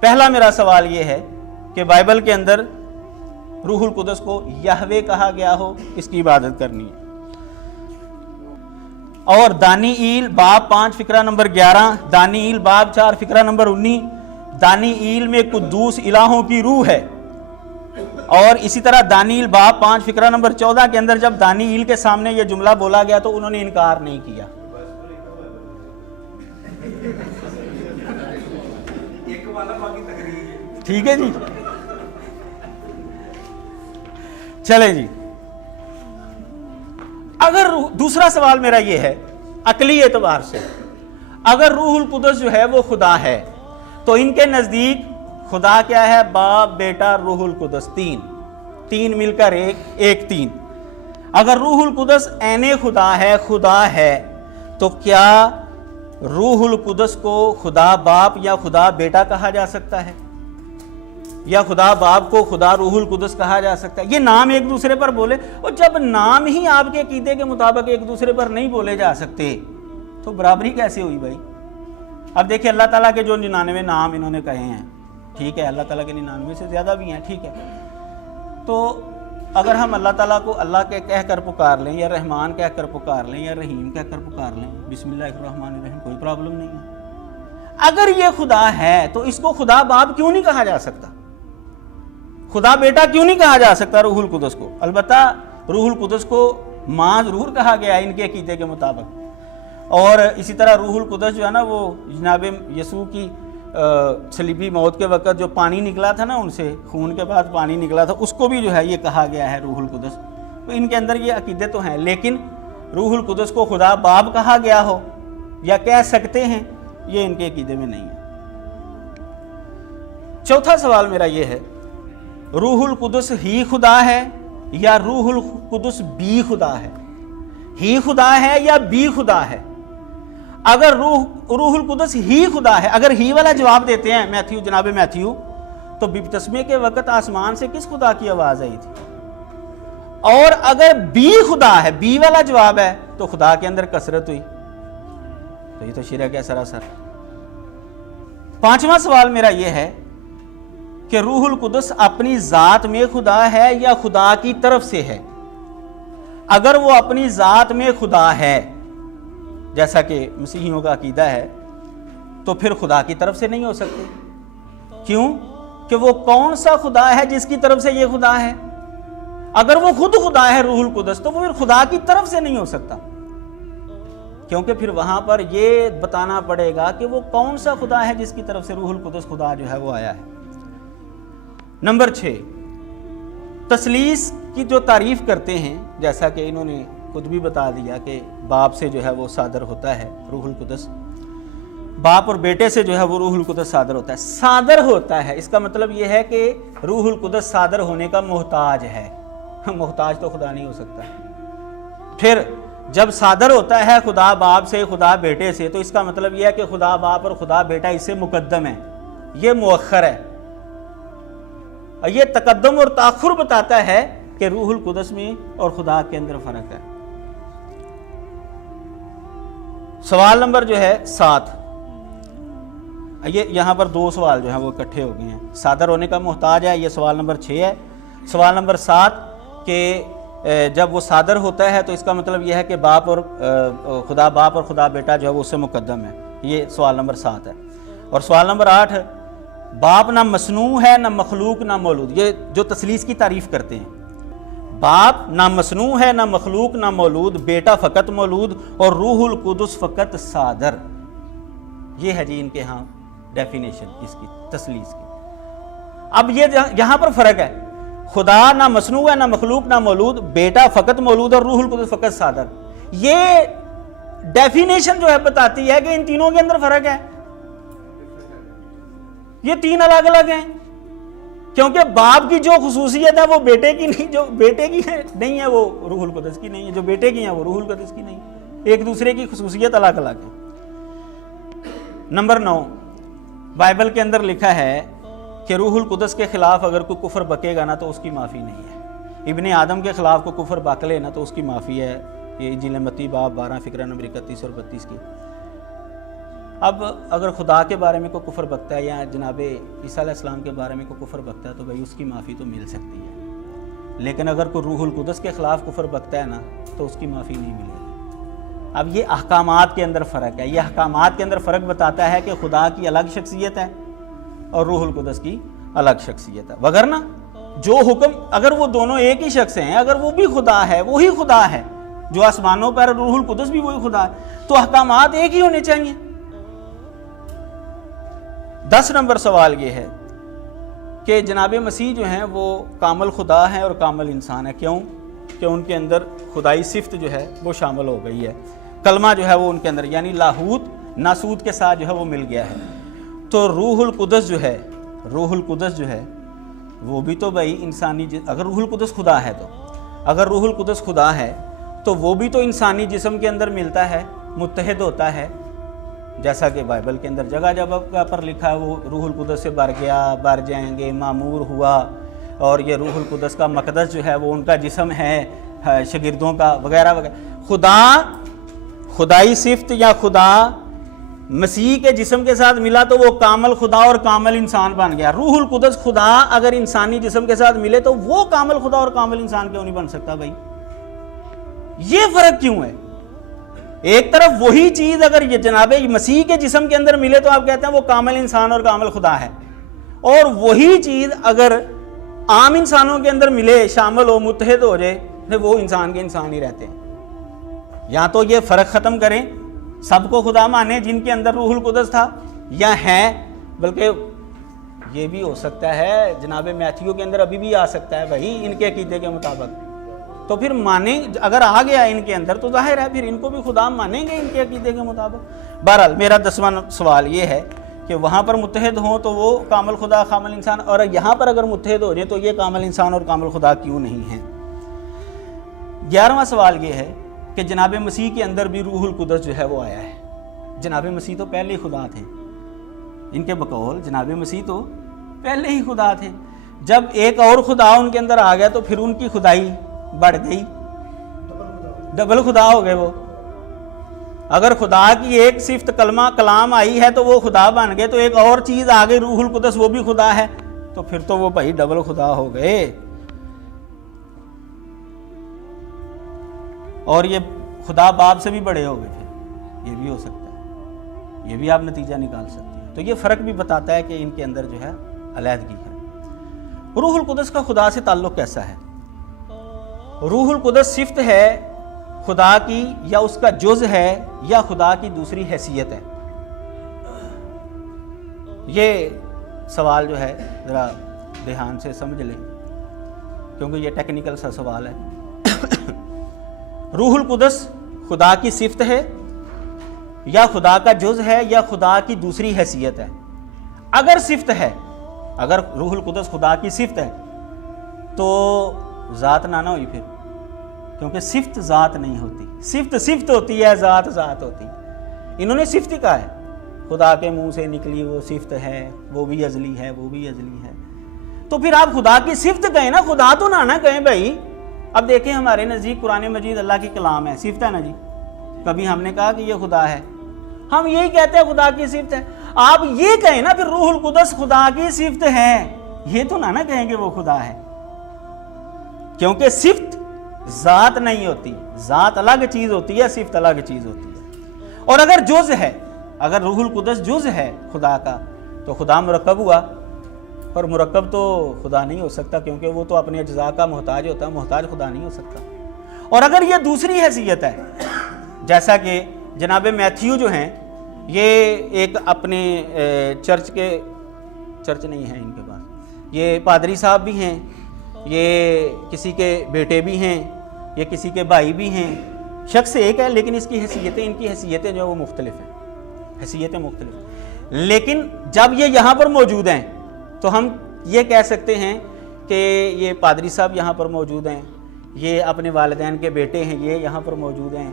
پہلا میرا سوال یہ ہے کہ بائبل کے اندر روح القدس کو یہوے کہا گیا ہو، اس کی عبادت کرنی ہے۔ اور دانیئیل باب 5 فقرہ نمبر 11، دانیئیل باب 4 فقرہ نمبر 19، دانیئیل میں قدوس الہوں کی روح ہے۔ اور اسی طرح دانیئیل باب 5 فقرہ نمبر 14 کے اندر جب دانیئیل کے سامنے یہ جملہ بولا گیا تو انہوں نے انکار نہیں کیا۔ ٹھیک ہے جی، چلے جی۔ اگر دوسرا سوال میرا یہ ہے عقلی اعتبار سے، اگر روح القدس جو ہے وہ خدا ہے تو ان کے نزدیک خدا کیا ہے؟ باپ، بیٹا، روح القدس، تین مل کر ایک تین۔ اگر روح القدس عین خدا ہے تو کیا روح القدس کو خدا باپ یا خدا بیٹا کہا جا سکتا ہے؟ یا خدا باپ کو خدا روح القدس کہا جا سکتا ہے؟ یہ نام ایک دوسرے پر بولے، اور جب نام ہی آپ کے عقیدے کے مطابق ایک دوسرے پر نہیں بولے جا سکتے تو برابری کیسے ہوئی بھائی؟ اب دیکھیں اللہ تعالیٰ کے جو 99 نام انہوں نے کہے ہیں، ٹھیک ہے، اللہ تعالیٰ کے 99 سے زیادہ بھی ہیں، ٹھیک ہے، تو اگر ہم اللہ تعالیٰ کو اللہ کے کہہ کر پکار لیں یا رحمان کہہ کر پکار لیں یا رحیم کہہ کر پکار لیں، بسم اللہ الرحمن الرحیم، کوئی پرابلم نہیں ہے۔ اگر یہ خدا ہے تو اس کو خدا باپ کیوں نہیں کہا جا سکتا؟ خدا بیٹا کیوں نہیں کہا جا سکتا روح القدس کو؟ البتہ روح القدس کو ماں ضرور کہا گیا ہے ان کے عقیدے کے مطابق۔ اور اسی طرح روح القدس جو ہے نا وہ جناب یسوع کی صلیبی موت کے وقت جو پانی نکلا تھا نا، ان سے خون کے بعد پانی نکلا تھا، اس کو بھی جو ہے یہ کہا گیا ہے روح القدس۔ تو ان کے اندر یہ عقیدے تو ہیں، لیکن روح القدس کو خدا باپ کہا گیا ہو یا کہہ سکتے ہیں، یہ ان کے عقیدے میں نہیں ہے۔ چوتھا سوال میرا یہ ہے، روح القدس ہی خدا ہے یا روح القدس بھی خدا ہے؟ ہی خدا ہے یا بھی خدا ہے؟ اگر روح القدس ہی خدا ہے، اگر ہی والا جواب دیتے ہیں جناب میتھیو، تو بپتسمے کے وقت آسمان سے کس خدا کی آواز آئی تھی؟ اور اگر بھی خدا ہے، بھی والا جواب ہے، تو خدا کے اندر کثرت ہوئی، تو یہ تو شرک ہے سراسر۔ پانچواں سوال میرا یہ ہے کہ روح القدس اپنی ذات میں خدا ہے یا خدا کی طرف سے ہے؟ اگر وہ اپنی ذات میں خدا ہے جیسا کہ مسیحیوں کا عقیدہ ہے تو پھر خدا کی طرف سے نہیں ہو سکتے۔ کیوں؟ کہ وہ کون سا خدا ہے جس کی طرف سے یہ خدا ہے؟ اگر وہ خود خدا ہے روح القدس تو وہ پھر خدا کی طرف سے نہیں ہو سکتا، کیونکہ پھر وہاں پر یہ بتانا پڑے گا کہ وہ کون سا خدا ہے جس کی طرف سے روح القدس خدا جو ہے وہ آیا ہے۔ نمبر 6، تثلیث کی جو تعریف کرتے ہیں، جیسا کہ انہوں نے خود بھی بتا دیا کہ باپ سے جو ہے وہ صادر ہوتا ہے روح القدس، باپ اور بیٹے سے جو ہے وہ روح القدس صادر ہوتا ہے۔ صادر ہوتا ہے اس کا مطلب یہ ہے کہ روح القدس صادر ہونے کا محتاج ہے، محتاج تو خدا نہیں ہو سکتا۔ پھر جب صادر ہوتا ہے خدا باپ سے، خدا بیٹے سے، تو اس کا مطلب یہ ہے کہ خدا باپ اور خدا بیٹا اس سے مقدم ہے، یہ مؤخر ہے۔ یہ تقدم اور تاخر بتاتا ہے کہ روح القدس میں اور خدا کے اندر فرق ہے۔ سوال نمبر جو ہے 7، یہ یہاں پر 2 سوال جو ہیں وہ اکٹھے ہو گئے ہیں۔ صادر ہونے کا محتاج ہے، یہ سوال نمبر 6 ہے۔ سوال نمبر 7 کہ جب وہ صادر ہوتا ہے تو اس کا مطلب یہ ہے کہ باپ اور خدا بیٹا جو ہے وہ اس سے مقدم ہے، یہ سوال نمبر 7 ہے۔ اور سوال نمبر 8، باپ نہ مصنوع ہے نہ مخلوق نہ مولود، یہ جو تثلیث کی تعریف کرتے ہیں، باپ نہ مصنوع ہے نہ مخلوق نہ مولود، بیٹا فقط مولود اور روح القدس فقط صادر، یہ ہے جی ان کے ہاں ڈیفینیشن اس کی تثلیث کی۔ اب یہ یہاں پر فرق ہے، خدا نہ مصنوع ہے نہ مخلوق نہ مولود، بیٹا فقط مولود اور روح القدس فقط صادر، یہ ڈیفینیشن جو ہے بتاتی ہے کہ ان تینوں کے اندر فرق ہے، یہ 3 الگ الگ ہیں، کیونکہ باپ کی جو خصوصیت ہے وہ بیٹے کی نہیں، جو بیٹے کی نہیں ہے وہ روح القدس کی نہیں ہے، جو بیٹے کی ہے وہ روح القدس کی نہیں، ایک دوسرے کی خصوصیت الگ الگ ہے۔ نمبر 9، بائبل کے اندر لکھا ہے کہ روح القدس کے خلاف اگر کوئی کفر بکے گا نا تو اس کی معافی نہیں ہے۔ ابن آدم کے خلاف کوئی کفر بک لے نا تو اس کی معافی ہے، یہ انجیل متی باب 12 فقرہ نمبر 31 اور 32 کی۔ اب اگر خدا کے بارے میں کوئی کفر بکتا ہے یا جناب عیسیٰ علیہ السلام کے بارے میں کوئی کفر بکتا ہے تو بھائی اس کی معافی تو مل سکتی ہے، لیکن اگر کوئی روح القدس کے خلاف کفر بکتا ہے نا تو اس کی معافی نہیں ملے گی۔ اب یہ احکامات کے اندر فرق ہے، یہ احکامات کے اندر فرق بتاتا ہے کہ خدا کی الگ شخصیت ہے اور روح القدس کی الگ شخصیت ہے، وگرنہ جو حکم اگر وہ دونوں ایک ہی شخص ہیں، اگر وہ بھی خدا ہے وہی خدا ہے جو آسمانوں پر، روح القدس بھی وہی خدا ہے، تو احکامات ایک ہی ہونے چاہیے۔ 10 نمبر سوال یہ ہے کہ جناب مسیح جو ہیں وہ کامل خدا ہیں اور کامل انسان ہے، کیوں؟ کہ ان کے اندر خدائی صفت جو ہے وہ شامل ہو گئی ہے، کلمہ جو ہے وہ ان کے اندر یعنی لاہوت ناسوت کے ساتھ جو ہے وہ مل گیا ہے۔ تو روح القدس جو ہے، روح القدس جو ہے وہ بھی تو بھائی انسانی اگر روح القدس خدا ہے تو اگر روح القدس خدا ہے تو وہ بھی تو انسانی جسم کے اندر ملتا ہے، متحد ہوتا ہے، جیسا کہ بائبل کے اندر جگہ جگہ پر لکھا ہے وہ روح القدس سے بھر گیا، بھر جائیں گے، معمور ہوا، اور یہ روح القدس کا مقدس جو ہے وہ ان کا جسم ہے شاگردوں کا وغیرہ وغیرہ۔ خدائی صفت یا خدا مسیح کے جسم کے ساتھ ملا تو وہ کامل خدا اور کامل انسان بن گیا۔ روح القدس خدا اگر انسانی جسم کے ساتھ ملے تو وہ کامل خدا اور کامل انسان کیوں نہیں بن سکتا بھائی؟ یہ فرق کیوں ہے؟ ایک طرف وہی چیز اگر یہ جناب مسیح کے جسم کے اندر ملے تو آپ کہتے ہیں وہ کامل انسان اور کامل خدا ہے، اور وہی چیز اگر عام انسانوں کے اندر ملے، شامل ہو، متحد ہو جائے تو وہ انسان کے انسان ہی رہتے ہیں۔ یا تو یہ فرق ختم کریں، سب کو خدا مانے جن کے اندر روح القدس تھا، یا ہے بلکہ یہ بھی ہو سکتا ہے جناب میتھیو کے اندر ابھی بھی آ سکتا ہے بھائی ان کے عقیدے کے مطابق، تو پھر مانیں اگر آ گیا ان کے اندر تو ظاہر ہے پھر ان کو بھی خدا مانیں گے ان کے عقیدے کے مطابق۔ بہرحال میرا 10واں سوال یہ ہے کہ وہاں پر متحد ہوں تو وہ کامل خدا کامل انسان، اور یہاں پر اگر متحد ہو جائیں تو یہ کامل انسان اور کامل خدا کیوں نہیں ہیں؟ 11واں سوال یہ ہے کہ جناب مسیح کے اندر بھی روح القدس جو ہے وہ آیا ہے۔ جناب مسیح تو پہلے ہی خدا تھے، ان کے بقول جناب مسیح تو پہلے ہی خدا تھے، جب ایک اور خدا ان کے اندر آ گیا تو پھر ان کی خدائی بڑھ گئی، ڈبل خدا ہو گئے وہ۔ اگر خدا کی ایک صفت کلمہ کلام آئی ہے تو وہ خدا بن گئے، تو ایک اور چیز آ گئی روح القدس وہ بھی خدا ہے، تو پھر تو وہ بھائی ڈبل خدا ہو گئے۔ اور یہ خدا باپ سے بھی بڑے ہو گئے تھے، یہ بھی ہو سکتا ہے، یہ بھی آپ نتیجہ نکال سکتے ہیں۔ تو یہ فرق بھی بتاتا ہے کہ ان کے اندر جو ہے علیحدگی ہے۔ روح القدس کا خدا سے تعلق کیسا ہے؟ روح القدس صفت ہے خدا کی یا اس کا جز ہے یا خدا کی دوسری حیثیت ہے؟ یہ سوال جو ہے ذرا دھیان سے سمجھ لیں کیونکہ یہ ٹیکنیکل سا سوال ہے۔ روح القدس خدا کی صفت ہے یا خدا کا جز ہے یا خدا کی دوسری حیثیت ہے؟ اگر صفت ہے، اگر روح القدس خدا کی صفت ہے تو ذات نہ ہوئی پھر، کیونکہ صفت ذات نہیں ہوتی، صفت ہوتی ہے، ذات ہوتی ہے۔ انہوں نے صفت ہی کہا ہے، خدا کے منہ سے نکلی وہ صفت ہے، وہ بھی ازلی ہے، وہ بھی ازلی ہے، تو پھر آپ خدا کی صفت کہیں نا، خدا تو نہ کہیں بھائی۔ اب دیکھیں ہمارے نزدیک قرآن مجید اللہ کی کلام ہے، صفت ہے نا جی، کبھی ہم نے کہا کہ یہ خدا ہے؟ ہم یہی کہتے ہیں خدا کی صفت ہے۔ آپ یہ کہیں نا پھر روح القدس خدا کی صفت ہے، یہ تو نہ کہیں کہ وہ خدا ہے، کیونکہ صفت ذات نہیں ہوتی، ذات الگ چیز ہوتی ہے، صفت الگ چیز ہوتی ہے۔ اور اگر جز ہے، اگر روح القدس جز ہے خدا کا تو خدا مرکب ہوا، اور مرکب تو خدا نہیں ہو سکتا کیونکہ وہ تو اپنے اجزاء کا محتاج ہوتا ہے، محتاج خدا نہیں ہو سکتا۔ اور اگر یہ دوسری حیثیت ہے، جیسا کہ جناب میتھیو جو ہیں یہ ایک اپنے چرچ نہیں ہیں ان کے پاس، یہ پادری صاحب بھی ہیں، یہ کسی کے بیٹے بھی ہیں، یہ کسی کے بھائی بھی ہیں، شخص ایک ہے لیکن اس کی حیثیتیں، ان کی حیثیتیں جو وہ مختلف ہیں، حیثیتیں مختلف ہیں۔ لیکن جب یہ یہاں پر موجود ہیں تو ہم یہ کہہ سکتے ہیں کہ یہ پادری صاحب یہاں پر موجود ہیں، یہ اپنے والدین کے بیٹے ہیں، یہ یہاں پر موجود ہیں،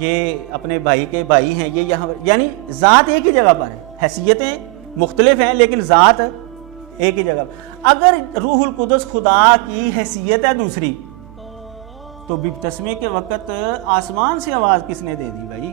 یہ اپنے بھائی کے بھائی ہیں، یہ یہاں پر، یعنی ذات ایک ہی جگہ پر ہے، حیثیتیں مختلف ہیں لیکن ذات ایک ہی جگہ پر۔ اگر روح القدس خدا کی حیثیت ہے دوسری تو بپتسمے کے وقت آسمان سے آواز کس نے دے دی بھائی؟